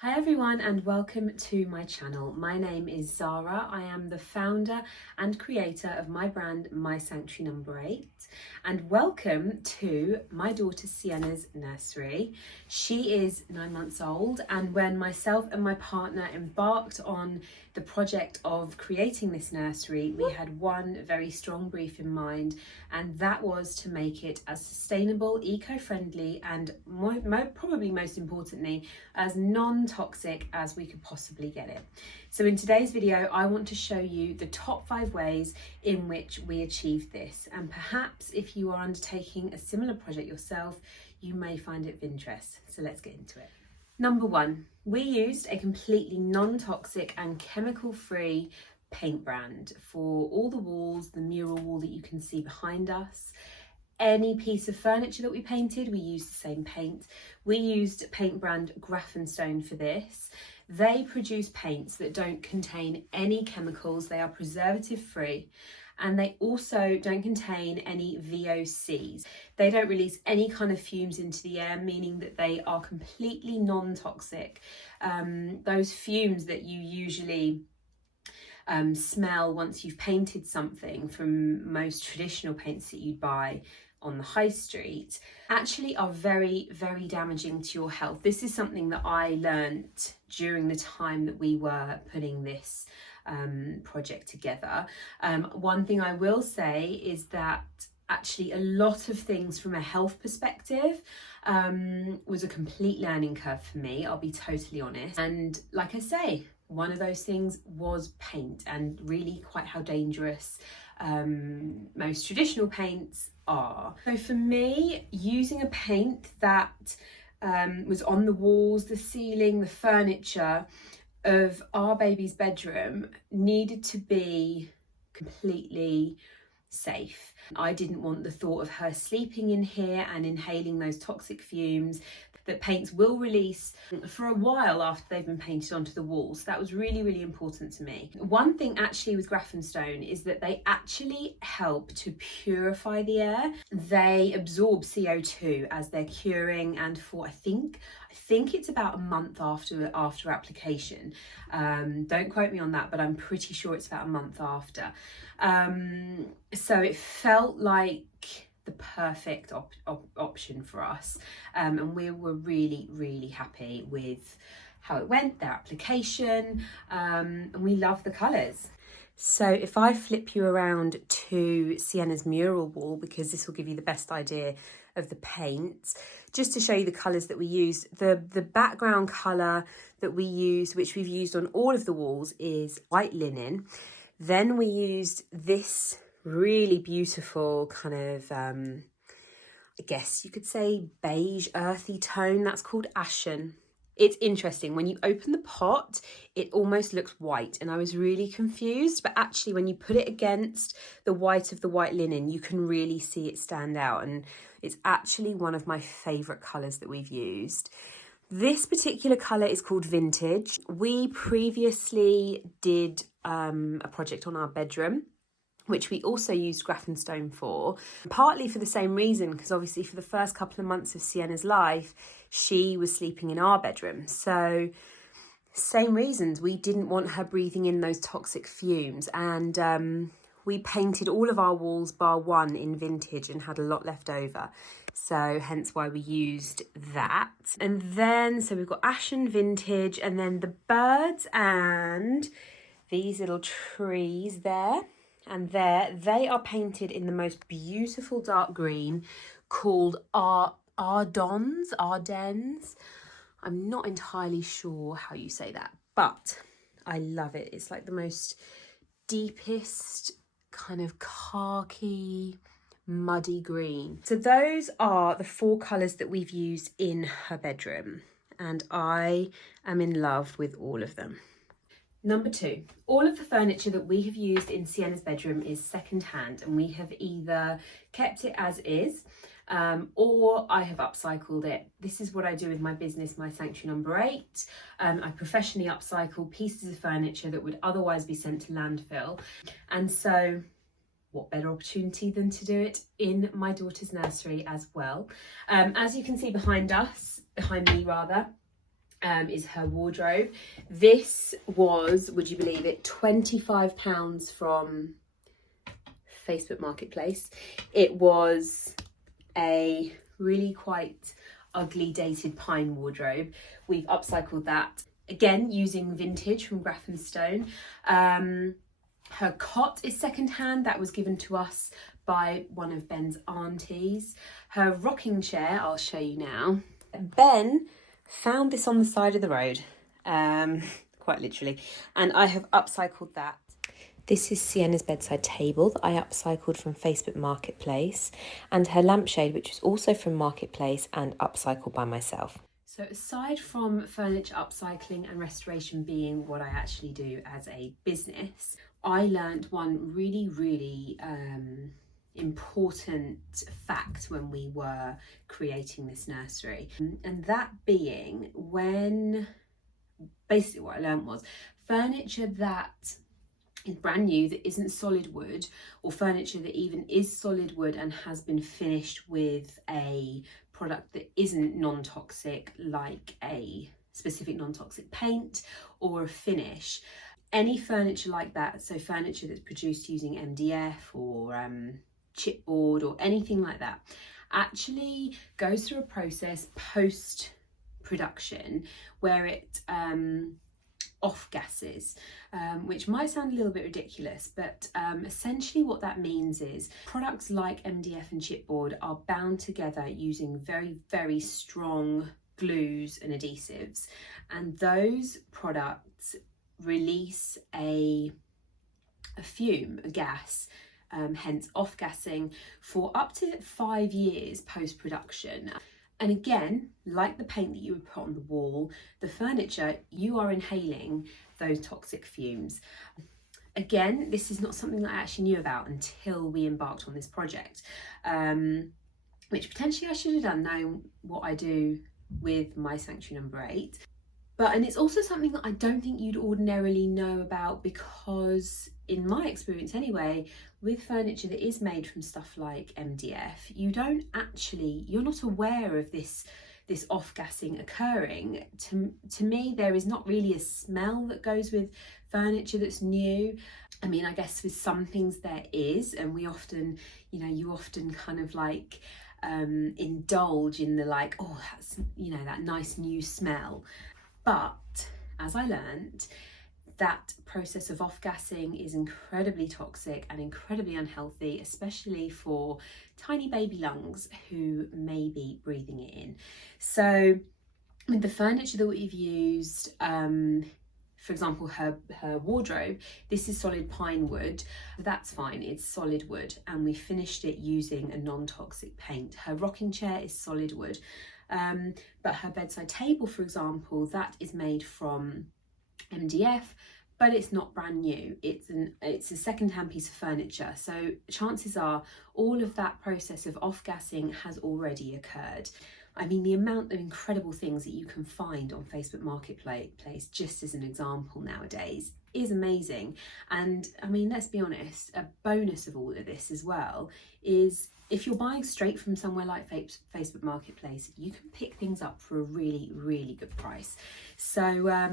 Hi everyone and welcome to my channel. My name is Zara. I am the founder and creator of my brand My Sanctuary Number 8, and welcome to my daughter Sienna's nursery. She is 9 months old, and when myself and my partner embarked on the project of creating this nursery, we had one very strong brief in mind, and that was to make it as sustainable, eco-friendly, and probably most importantly, as non-toxic as we could possibly get it. So in today's video, I want to show you the top 5 ways in which we achieved this. And perhaps if you are undertaking a similar project yourself, you may find it of interest. So let's get into it. Number 1, we used a completely non-toxic and chemical-free paint brand for all the walls, the mural wall that you can see behind us. Any piece of furniture that we painted, we used the same paint. We used paint brand Grafenstone for this. They produce paints that don't contain any chemicals. They are preservative free, and they also don't contain any VOCs. They don't release any kind of fumes into the air, meaning that they are completely non-toxic. Those fumes that you usually smell once you've painted something from most traditional paints that you'd buy on the high street actually are very, very damaging to your health. This is something that I learnt during the time that we were putting this project together. One thing I will say is that actually a lot of things from a health perspective was a complete learning curve for me, I'll be totally honest. And like I say, one of those things was paint, and really quite how dangerous most traditional paints are. So for me, using a paint that was on the walls, the ceiling, the furniture of our baby's bedroom needed to be completely safe. I didn't want the thought of her sleeping in here and inhaling those toxic fumes that paints will release for a while after they've been painted onto the walls. That was really, really important to me. One thing actually with Grafenstone is that they actually help to purify the air. They absorb CO2 as they're curing, and for I think it's about a month after application. Don't quote me on that, but I'm pretty sure it's about a month after. So it felt like the perfect option for us, and we were really, really happy with how it went, their application, and we love the colours. So if I flip you around to Sienna's mural wall, because this will give you the best idea of the paint, just to show you the colours that we used. The background colour that we used, which we've used on all of the walls, is white linen. Then we used this really beautiful kind of, I guess you could say beige, earthy tone. That's called ashen. It's interesting, when you open the pot, it almost looks white, and I was really confused, but actually when you put it against the white of the white linen, you can really see it stand out, and it's actually one of my favourite colours that we've used. This particular colour is called Vintage. We previously did a project on our bedroom, which we also used Grafenstone for, partly for the same reason, because obviously for the first couple of months of Sienna's life, she was sleeping in our bedroom. So same reasons, we didn't want her breathing in those toxic fumes, and we painted all of our walls bar one in Vintage and had a lot left over. So hence why we used that. And then, so we've got Ashen, Vintage, and then the birds and these little trees there. And there, they are painted in the most beautiful dark green called Ardennes. I'm not entirely sure how you say that, but I love it. It's like the most deepest kind of khaki, muddy green. So those are the 4 colours that we've used in her bedroom, and I am in love with all of them. Number 2, all of the furniture that we have used in Sienna's bedroom is second-hand, and we have either kept it as is, or I have upcycled it. This is what I do with my business, My Sanctuary Number 8. I professionally upcycle pieces of furniture that would otherwise be sent to landfill. And so what better opportunity than to do it in my daughter's nursery as well. As you can see behind me, is her wardrobe. This was, would you believe it, £25 from Facebook Marketplace. It was a really quite ugly dated pine wardrobe. We've upcycled that, again using vintage from Graftonstone. Her cot is secondhand. That was given to us by one of Ben's aunties. Her rocking chair, I'll show you now. Ben found this on the side of the road, quite literally, and I have upcycled that. This is Sienna's bedside table that I upcycled from Facebook Marketplace, and her lampshade, which is also from Marketplace and upcycled by myself. So aside from furniture upcycling and restoration being what I actually do as a business, I learned one really important fact when we were creating this nursery, and that being, when basically what I learned was furniture that is brand new, that isn't solid wood, or furniture that even is solid wood and has been finished with a product that isn't non-toxic, like a specific non-toxic paint or a finish, any furniture like that, so furniture that's produced using MDF or chipboard or anything like that, actually goes through a process post production where it off gases, which might sound a little bit ridiculous, but essentially what that means is products like MDF and chipboard are bound together using very strong glues and adhesives, and those products release a fume, a gas, hence off-gassing, for up to 5 years post-production. And again, like the paint that you would put on the wall, the furniture, you are inhaling those toxic fumes. Again, this is not something that I actually knew about until we embarked on this project, which potentially I should have done knowing what I do with my Sanctuary number 8. And it's also something that I don't think you'd ordinarily know about, because in my experience anyway, with furniture that is made from stuff like MDF, you're not aware of this off-gassing occurring. To me, there is not really a smell that goes with furniture that's new. I mean, I guess with some things there is, and we often, you often kind of like indulge in the like, oh, that's, that nice new smell. But as I learned, that process of off-gassing is incredibly toxic and incredibly unhealthy, especially for tiny baby lungs who may be breathing it in. So with the furniture that we've used, for example, her wardrobe, this is solid pine wood. That's fine, it's solid wood, and we finished it using a non-toxic paint. Her rocking chair is solid wood. But her bedside table, for example, that is made from MDF, but it's not brand new. It's a second-hand piece of furniture. So chances are all of that process of off-gassing has already occurred. I mean, the amount of incredible things that you can find on Facebook Marketplace, just as an example nowadays, is amazing. And I mean, let's be honest, a bonus of all of this as well is if you're buying straight from somewhere like Facebook Marketplace, you can pick things up for a really good price. So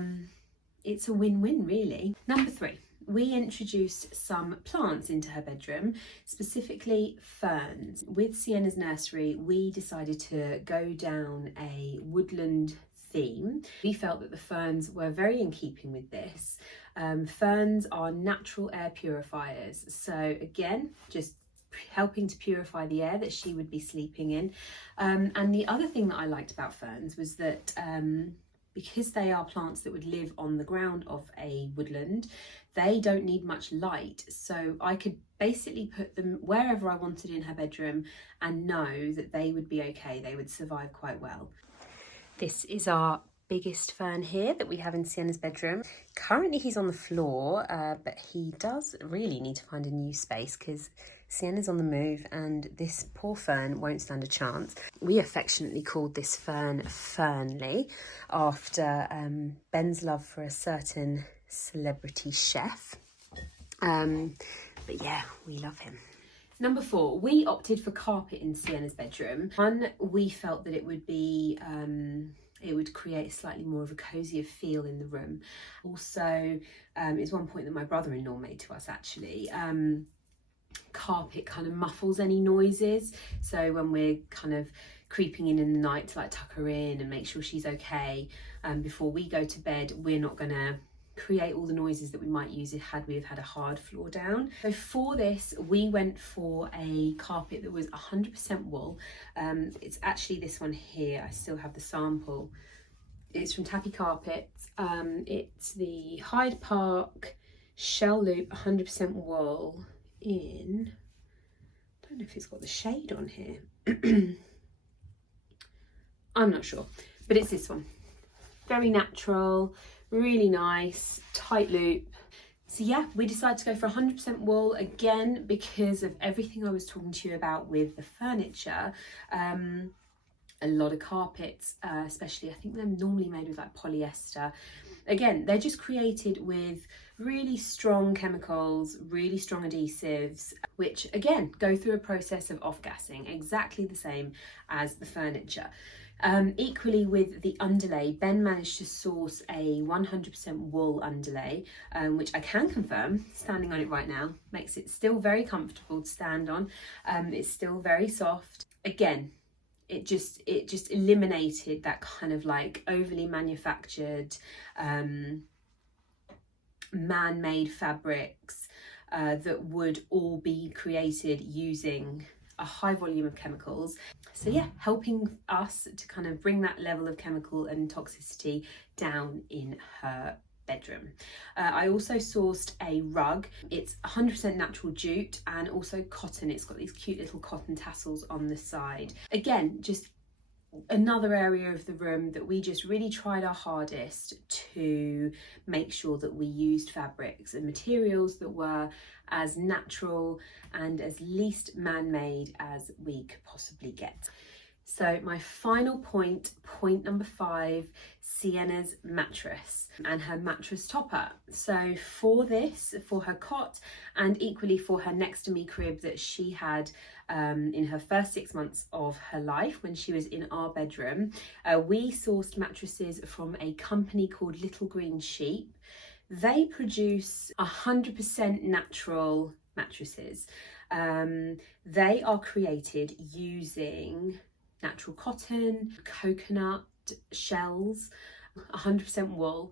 it's a win-win, really. Number 3, we introduced some plants into her bedroom, specifically ferns. With Sienna's nursery, we decided to go down a woodland theme. We felt that the ferns were very in keeping with this. Ferns are natural air purifiers. So again, just helping to purify the air that she would be sleeping in. And the other thing that I liked about ferns was that because they are plants that would live on the ground of a woodland, they don't need much light. So I could basically put them wherever I wanted in her bedroom and know that they would be okay. They would survive quite well. This is our biggest fern here that we have in Sienna's bedroom. Currently he's on the floor, but he does really need to find a new space because Sienna's on the move and this poor fern won't stand a chance. We affectionately called this fern Fernley after Ben's love for a certain celebrity chef. But yeah, we love him. Number 4, we opted for carpet in Sienna's bedroom. One, we felt that it would be it would create slightly more of a cozier feel in the room. Also, it's one point that my brother-in-law made to us actually. Carpet kind of muffles any noises, so when we're kind of creeping in the night to like tuck her in and make sure she's okay, before we go to bed, we're not gonna create all the noises that we might use had we have had a hard floor down. So for this, we went for a carpet that was 100% wool. It's actually this one here. I still have the sample. It's from Tappy Carpets. It's the Hyde Park Shell Loop 100% wool in, I don't know if it's got the shade on here. I'm not sure, but it's this one. Very natural, really nice, tight loop. So yeah, we decided to go for 100% wool again because of everything I was talking to you about with the furniture. A lot of carpets, especially, I think they're normally made with like polyester. Again, they're just created with really strong chemicals, really strong adhesives, which again go through a process of off-gassing, exactly the same as the furniture. Equally with the underlay, Ben managed to source a 100% wool underlay, which I can confirm, standing on it right now, makes it still very comfortable to stand on. It's still very soft. Again, it just eliminated that kind of like overly manufactured, man-made fabrics that would all be created using a high volume of chemicals. So yeah, helping us to kind of bring that level of chemical and toxicity down in her bedroom. I also sourced a rug. It's 100% natural jute and also cotton. It's got these cute little cotton tassels on the side. Again, just another area of the room that we just really tried our hardest to make sure that we used fabrics and materials that were as natural and as least man-made as we could possibly get. So my final point number 5, Sienna's mattress and her mattress topper. So for this, for her cot and equally for her next to me crib that she had in her first 6 months of her life when she was in our bedroom, we sourced mattresses from a company called Little Green Sheep. They produce 100% natural mattresses. They are created using natural cotton, coconut shells, 100% wool.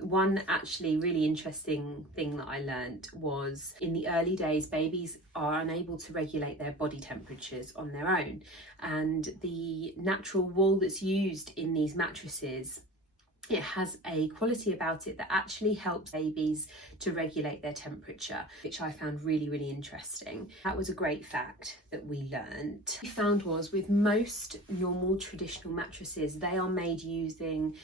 One actually really interesting thing that I learned was in the early days, babies are unable to regulate their body temperatures on their own, and the natural wool that's used in these mattresses, it has a quality about it that actually helps babies to regulate their temperature, which I found really, really interesting. That was a great fact that we learned. What we found was with most normal traditional mattresses, they are made using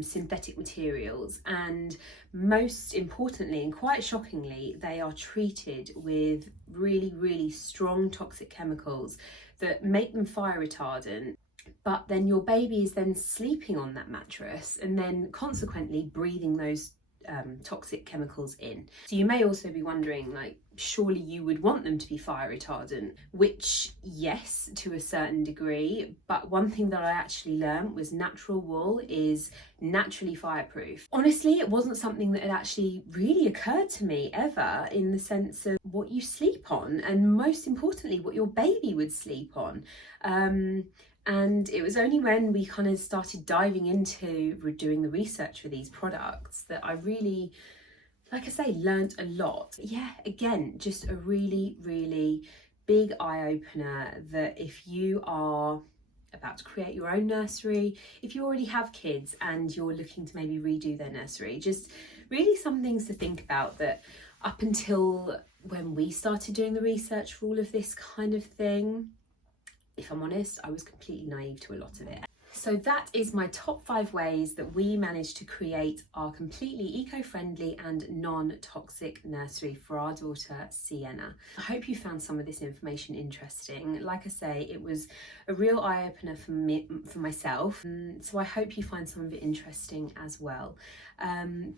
synthetic materials, and most importantly and quite shockingly, they are treated with really, really strong toxic chemicals that make them fire retardant. But then your baby is then sleeping on that mattress and then consequently breathing those toxic chemicals in. So you may also be wondering, like, surely you would want them to be fire retardant, which yes, to a certain degree, but one thing that I actually learned was natural wool is naturally fireproof. Honestly, it wasn't something that had actually really occurred to me ever, in the sense of what you sleep on and most importantly what your baby would sleep on. And it was only when we kind of started diving into doing the research for these products that I really, like I say, learnt a lot. Yeah, again, just a really, really big eye-opener that if you are about to create your own nursery, if you already have kids and you're looking to maybe redo their nursery, just really some things to think about that up until when we started doing the research for all of this kind of thing, if I'm honest, I was completely naive to a lot of it. So that is my top 5 ways that we managed to create our completely eco-friendly and non-toxic nursery for our daughter Sienna. I hope you found some of this information interesting. Like I say, it was a real eye-opener for me, for myself, so I hope you find some of it interesting as well.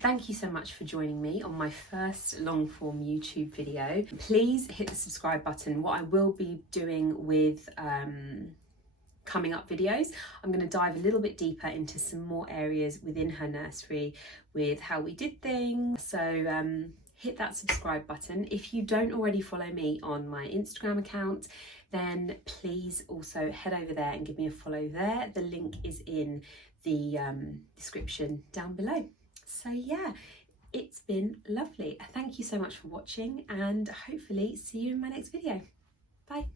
Thank you so much for joining me on my first long-form YouTube video. Please hit the subscribe button. What I will be doing with coming up videos, I'm going to dive a little bit deeper into some more areas within her nursery with how we did things. So hit that subscribe button. If you don't already follow me on my Instagram account, then please also head over there and give me a follow there. The link is in the description down below. So yeah, it's been lovely. Thank you so much for watching, and hopefully see you in my next video. Bye.